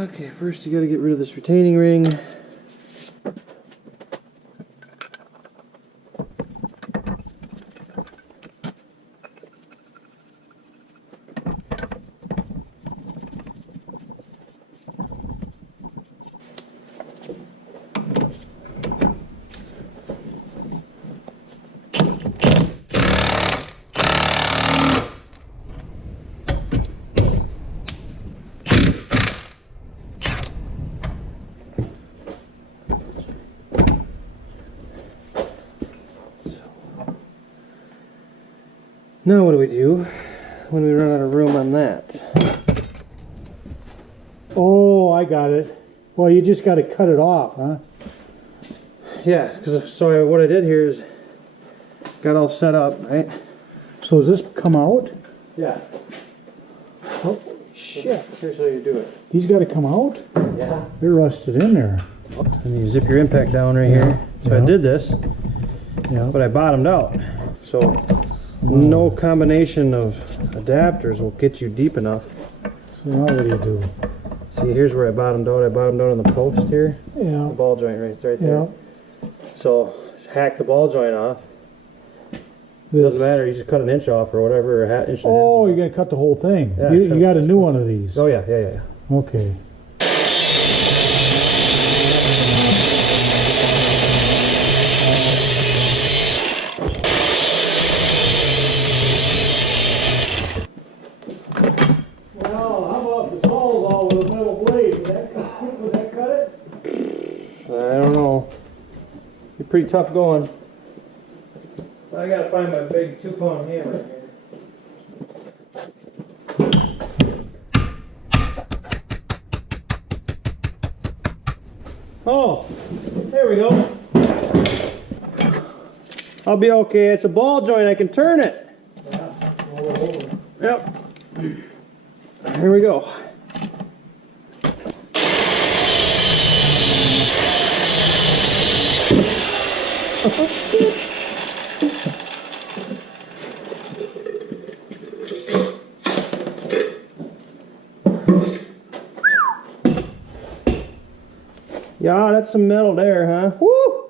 Okay, first you got to get rid of this retaining ring. Now what do we do when we run out of room on that? Oh, I got it. Well, you just got to cut it off, huh? Yeah, because so what I did here is got all set up, right? So does this come out? Yeah. Oh, shit. Here's how you do it. These got to come out? Yeah. They're rusted in there. And you zip your impact down right here. So I did this, but I bottomed out. So no combination of adapters will get you deep enough. So now what do you do? See, here's where I bottomed out. I bottomed out on the post here. Yeah. The ball joint right there. Yeah. So hack the ball joint off. It doesn't matter. You just cut an inch off or whatever, or inch and a half. Oh, you're going to cut the whole thing. Yeah, you got a new one of these. Oh, yeah. Okay. Well, how about the sawzall with a metal blade? Would that cut it? I don't know. You're pretty tough going. I gotta find my big 2-pound hammer here. Oh, there we go. I'll be okay. It's a ball joint. I can turn it. Yeah, roll it over. Yep. Here we go. Yeah, that's some metal there, huh? Woo!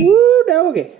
Woo, doggy.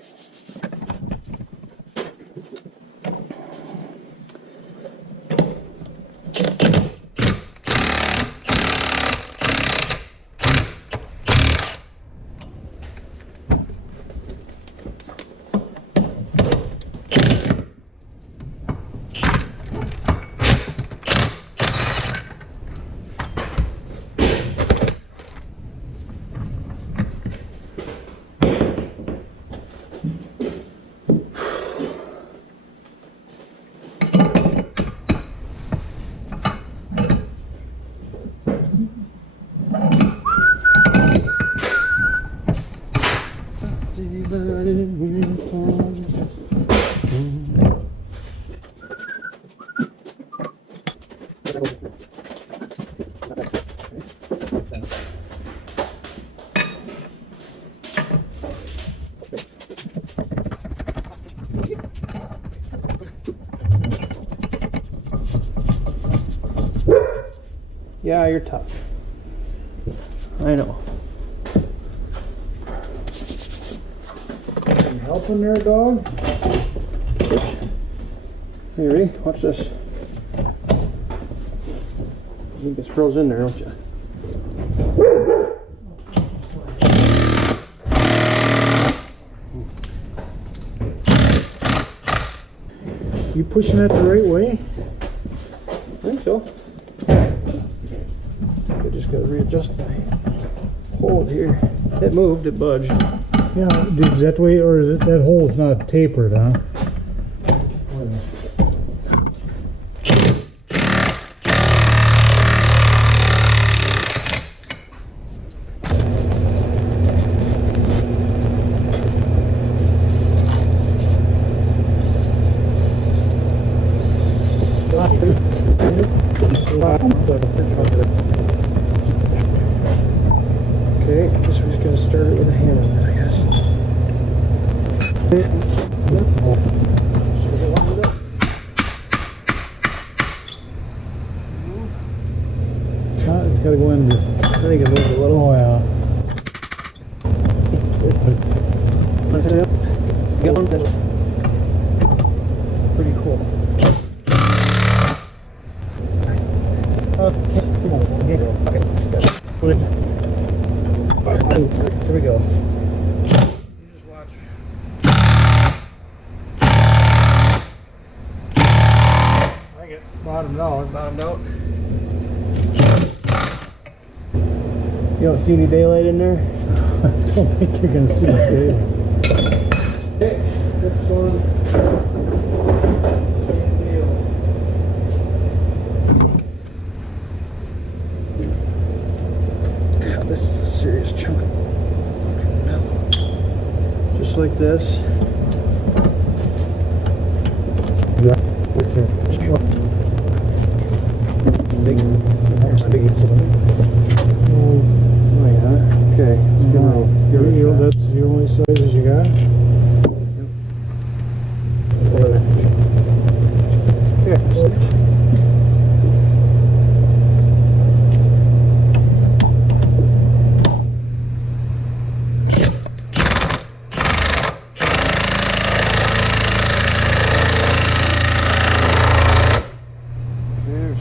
Yeah, you're tough. I know. Some help in there, dog? Hey, ready? Watch this. I think it's froze in there, don't you? You pushing that the right way? I think so. I just got to readjust my hold here. It moved, it budged. Yeah, is that way, or is it, that hole's not tapered, huh? Okay, I guess we're just gonna start it with a hammer then, I guess. Gotta go in. I think it moved a little. Oh yeah. Pretty cool. Here we go. You just watch. I get bottomed out. Bottomed out. You don't see any daylight in there? I don't think you're gonna see it. Okay, next one. God, this is a serious chunk of metal. Just like this. Big. Oh yeah. Okay. That's the only sizes you got?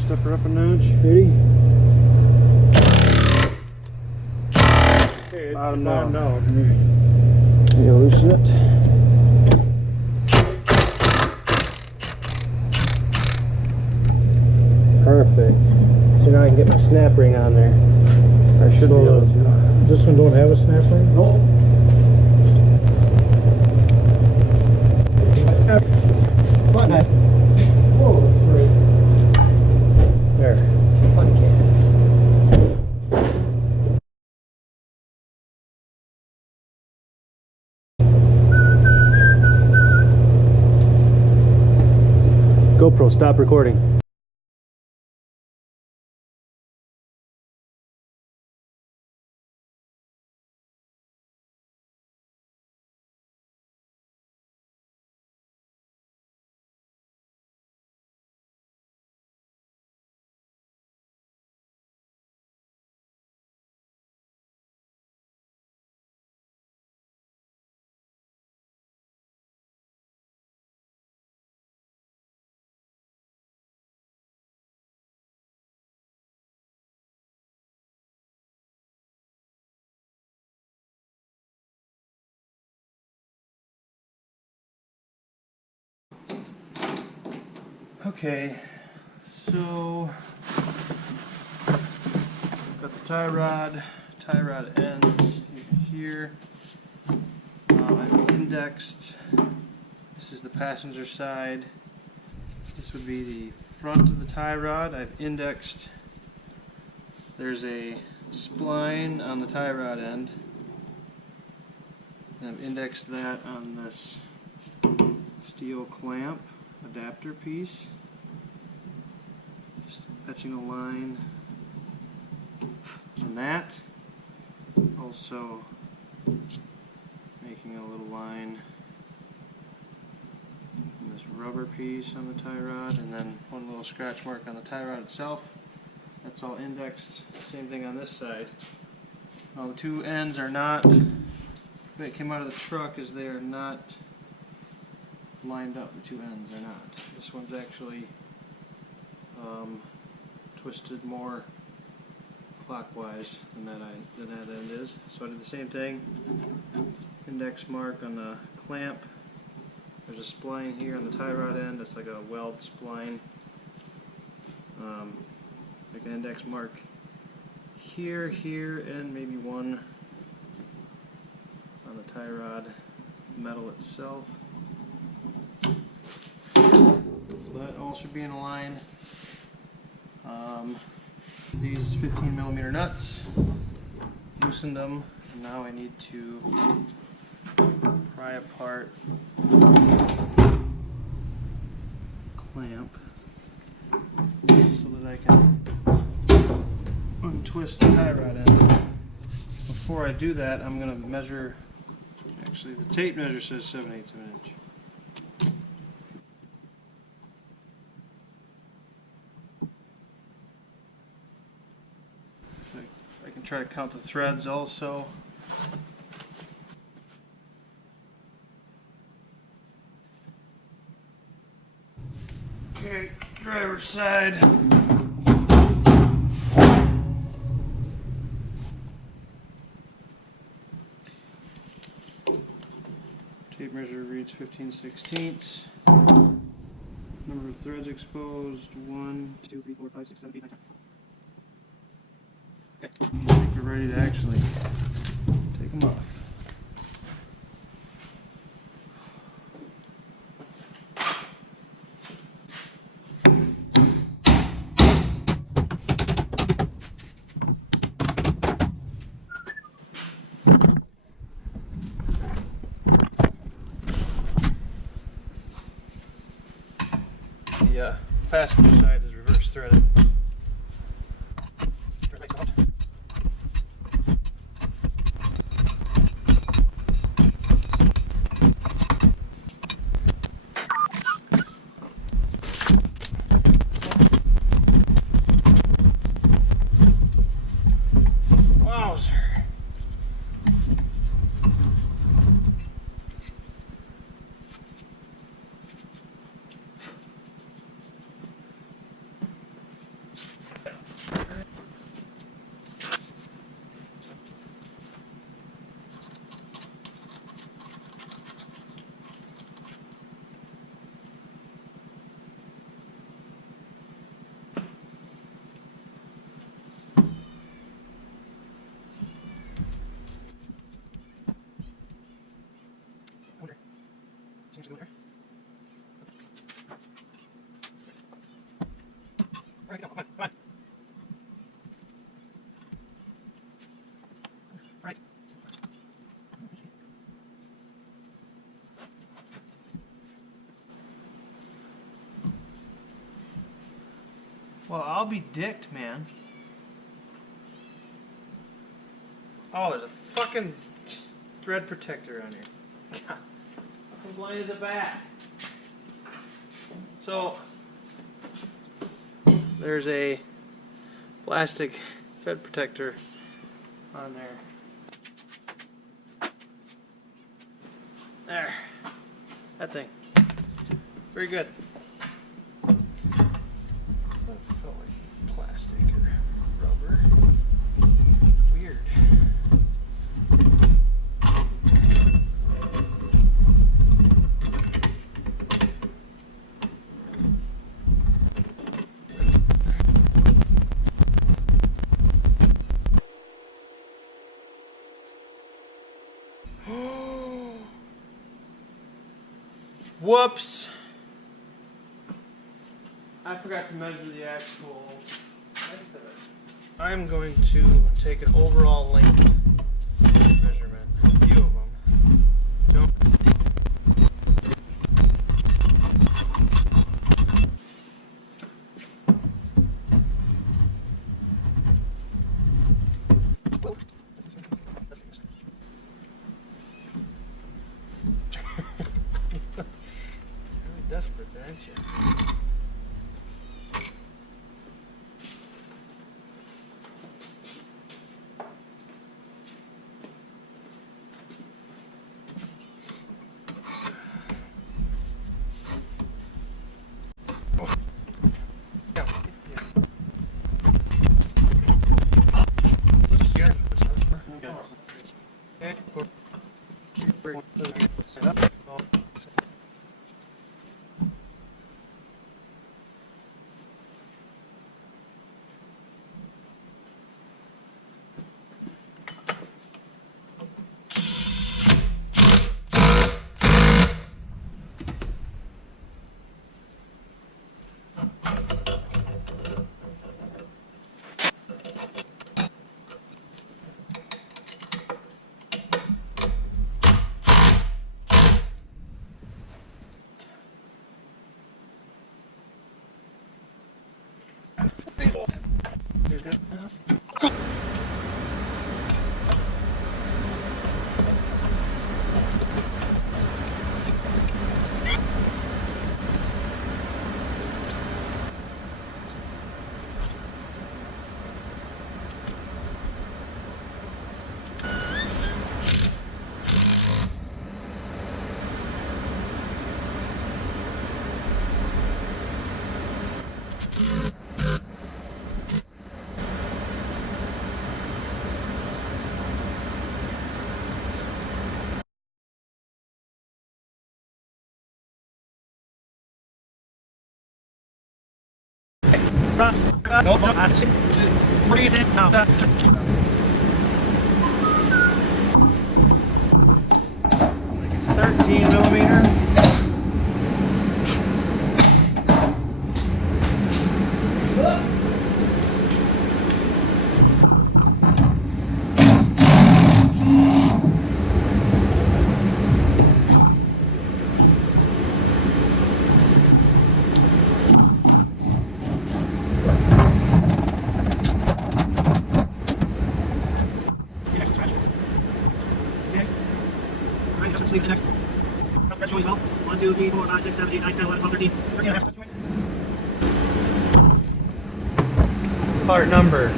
Step her up a notch. Ready? Okay, Bottom down. You loosen it. Perfect. So now I can get my snap ring on there. I should be able to. This one don't have a snap ring? Nope. Whoa, that's great. There. Fun can. GoPro, stop recording. Okay, so got the tie rod ends here. I've indexed. This is the passenger side. This would be the front of the tie rod. I've indexed. There's a spline on the tie rod end, and I've indexed that on this steel clamp adapter piece. Just etching a line on that. Also making a little line on this rubber piece on the tie rod, and then one little scratch mark on the tie rod itself. That's all indexed. Same thing on this side. Now the two ends are not, the way it came out of the truck is they are not lined up. The two ends are not. This one's actually twisted more clockwise than that end is. So I did the same thing. Index mark on the clamp. There's a spline here on the tie rod end. It's like a weld spline. Like an index mark here, and maybe one on the tie rod metal itself. So that all should be in a line. These 15mm nuts, loosened them, and now I need to pry apart clamp so that I can untwist the tie rod end. Before I do that, I'm going to measure, actually the tape measure says 7/8 of an inch. I can try to count the threads also. Okay, driver's side. Tape measure reads 15/16. Number of threads exposed: 1, 2, 3, 4, 5, 6, 7, 8, 9, 10. Okay, I think we're ready to actually take them off. The passenger side is reverse threaded. Wowzer. Seems to go there. All right, come on, come on. All right. Well, I'll be dicked, man. Oh, there's a fucking thread protector on here. God. I'm blind as a bat. So there's a plastic thread protector on there. There. That thing. Very good. That felt like plastic or rubber. Weird. Whoops! I forgot to measure the actual length of it. I'm going to take an overall length measurement. A few of them. Don't. Desperate, aren't you? It's 13 millimeter. Sleeves next. Press joint as well. 1, 2, 3, 4, 5, 6, 7, 8, 9, 10, 11, 12, 13, 13 and a half. Part number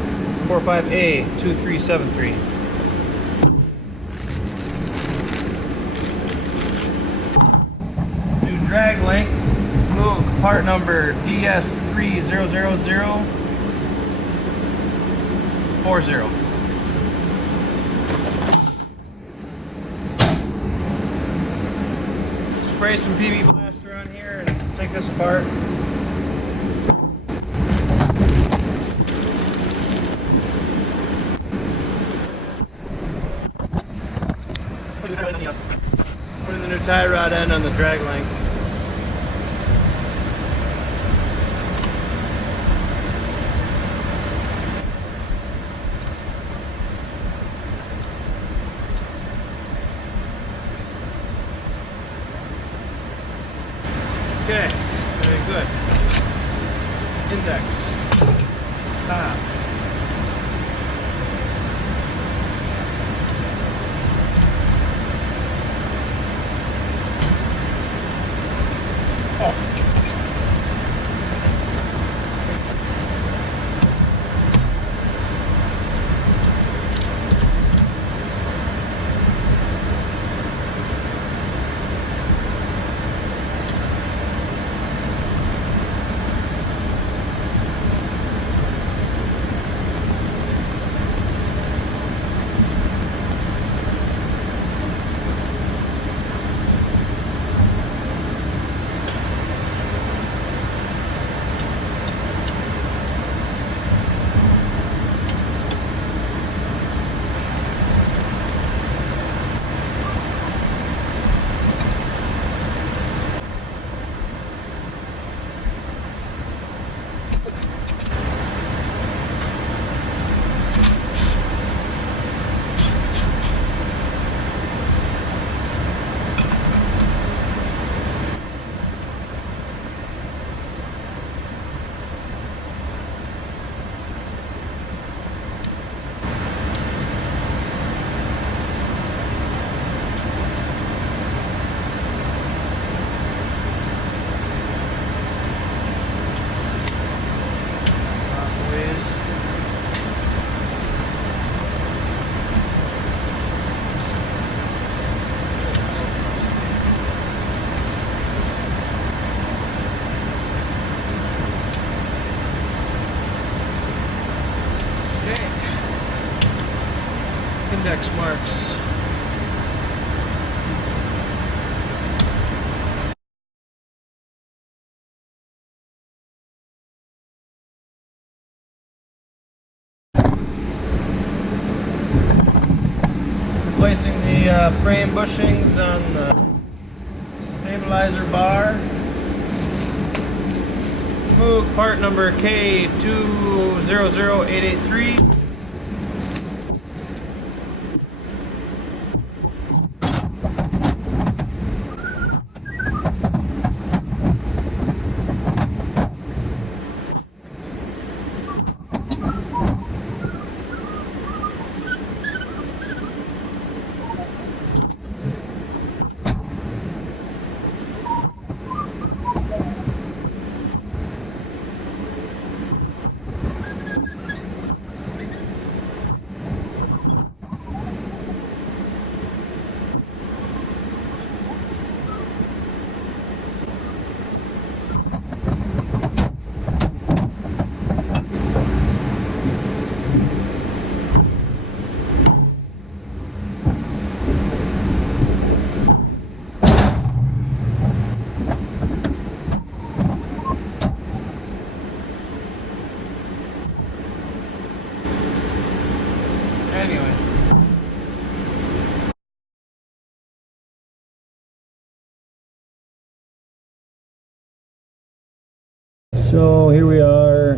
45A2373. New drag length, Moog, part number DS300040. Spray some PB Blaster on here and take this apart. Putting the new tie rod end on the drag length. Okay, very good. Index. Top. Oh. Index marks. Replacing the frame bushings on the stabilizer bar. Moog part number K200883. anyway. So here we are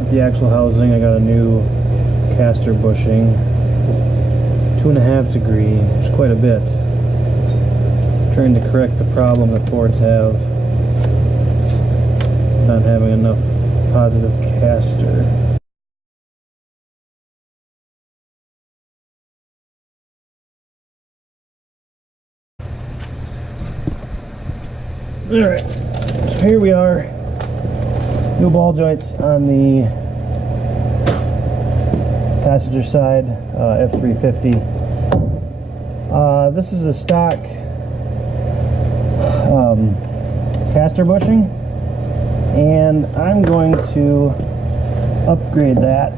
at the axle housing. I got a new caster bushing, 2.5 degree, which is quite a bit. Trying to correct the problem that Fords have, not having enough positive caster. Alright, so here we are. New ball joints on the passenger side, F350. This is a stock caster bushing, and I'm going to upgrade that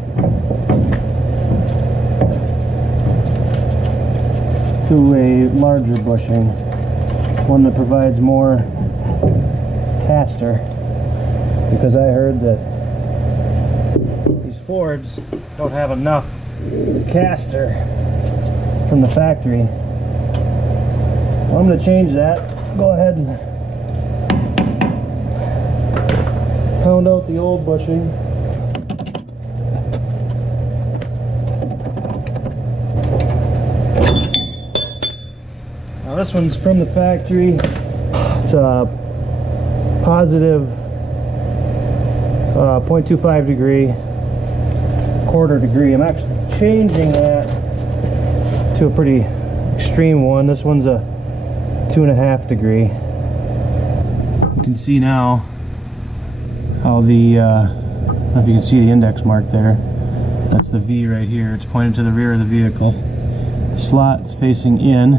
to a larger bushing, one that provides more caster, because I heard that these Fords don't have enough caster from the factory. Well, I'm going to change that. Go ahead and pound out the old bushing. Now this one's from the factory. It's a positive 0.25 degree, quarter degree. I'm actually changing that to a pretty extreme one. This one's a 2.5 degree. You can see now how the, I don't know if you can see the index mark there. That's the V right here. It's pointed to the rear of the vehicle. The slot is facing in,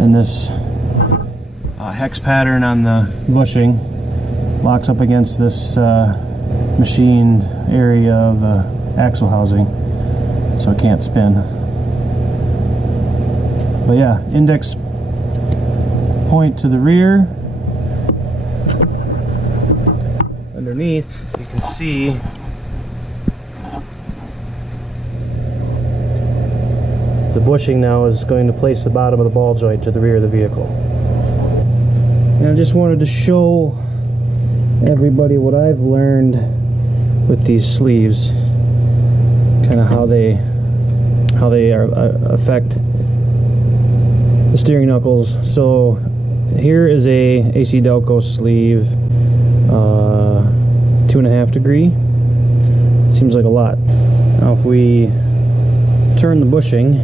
and this hex pattern on the bushing locks up against this machined area of the axle housing, so it can't spin. But yeah, index point to the rear. Underneath, you can see the bushing now is going to place the bottom of the ball joint to the rear of the vehicle. And I just wanted to show everybody what I've learned with these sleeves, kind of how they affect the steering knuckles. So here is a AC Delco sleeve, 2.5 degree. Seems like a lot. Now if we turn the bushing, you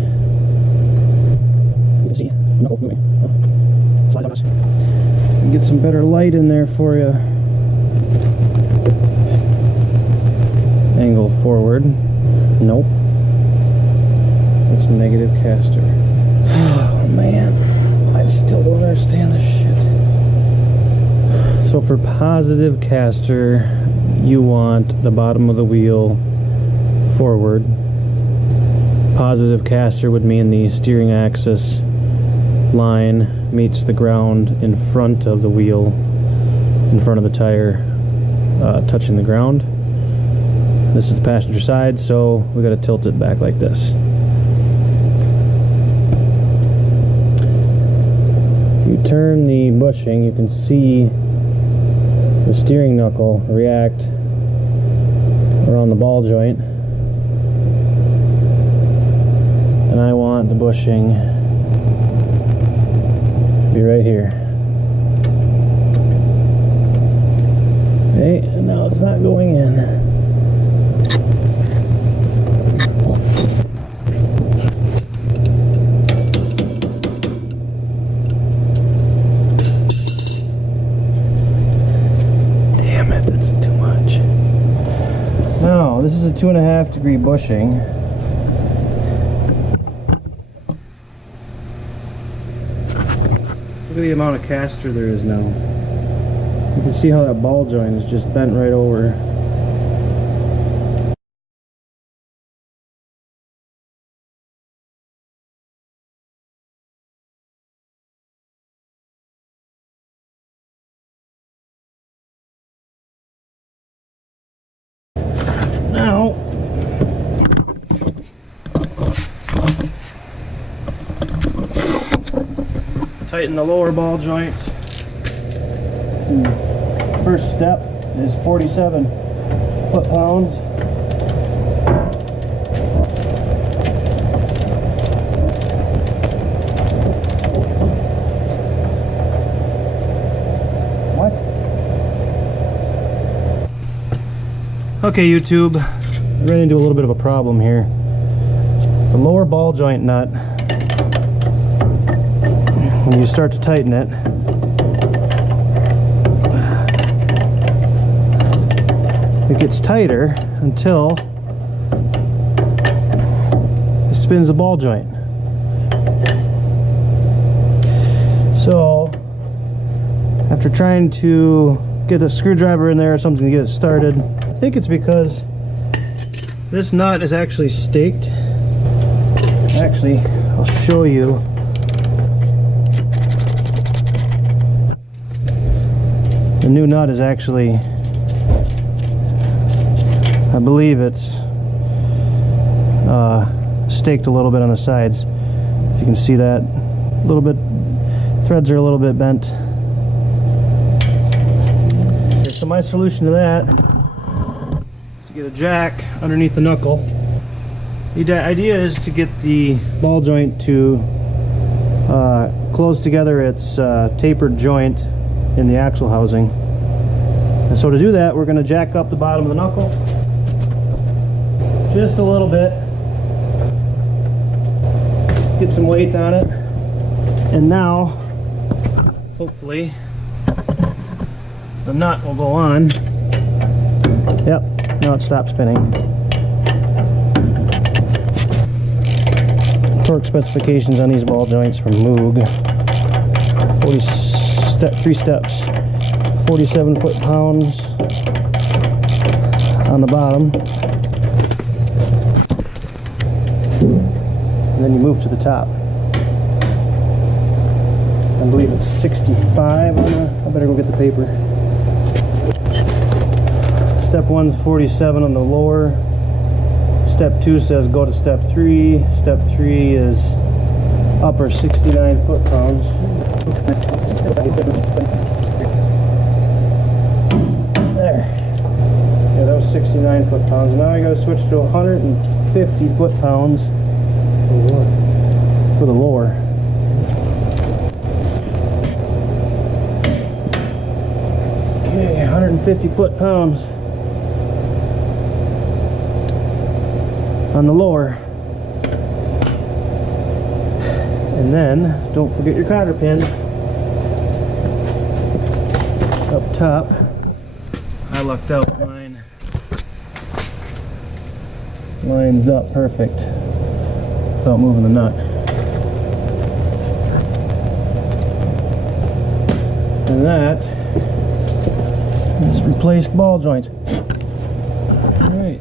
can see knuckle moving. Slides on us. Get some better light in there for you. Angle forward. Nope. That's a negative caster. Oh man, I still don't understand this shit. So for positive caster, you want the bottom of the wheel forward. Positive caster would mean the steering axis line meets the ground in front of the wheel, in front of the tire, touching the ground. This is the passenger side, so we got to tilt it back like this. If you turn the bushing, you can see the steering knuckle react around the ball joint, and I want the bushing to be right here. Okay, and now it's not going in. This is a 2.5 degree bushing. Look at the amount of caster there is now. You can see how that ball joint is just bent right over. Now, tighten the lower ball joint. First step is 47 foot-pounds. What? Okay, YouTube, I ran into a little bit of a problem here. The lower ball joint nut, when you start to tighten it, it gets tighter until it spins the ball joint. So, after trying to get a screwdriver in there or something to get it started, I think it's because this nut is actually staked. Actually, I'll show you. The new nut is actually, I believe it's staked a little bit on the sides. If you can see that, a little bit, threads are a little bit bent. Okay, so my solution to that is to get a jack underneath the knuckle. The idea is to get the ball joint to close together its tapered joint in the axle housing. And so to do that, we're going to jack up the bottom of the knuckle just a little bit, get some weight on it, and now hopefully the nut will go on. Yep, now it stopped spinning. Torque specifications on these ball joints from Moog: 3 steps, 47 foot-pounds on the bottom, and then you move to the top. I believe it's 65 on the, I better go get the paper. Step 1 is 47 on the lower. Step 2 says go to step 3. Step 3 is upper 69 foot-pounds. There. Yeah, that was 69 foot-pounds. Now I got to switch to 150 foot-pounds for the lower. Okay, 150 foot-pounds on the lower. And then don't forget your cotter pin up top. I lucked out. Mine lines up perfect without moving the nut. And that is replaced ball joint. All right.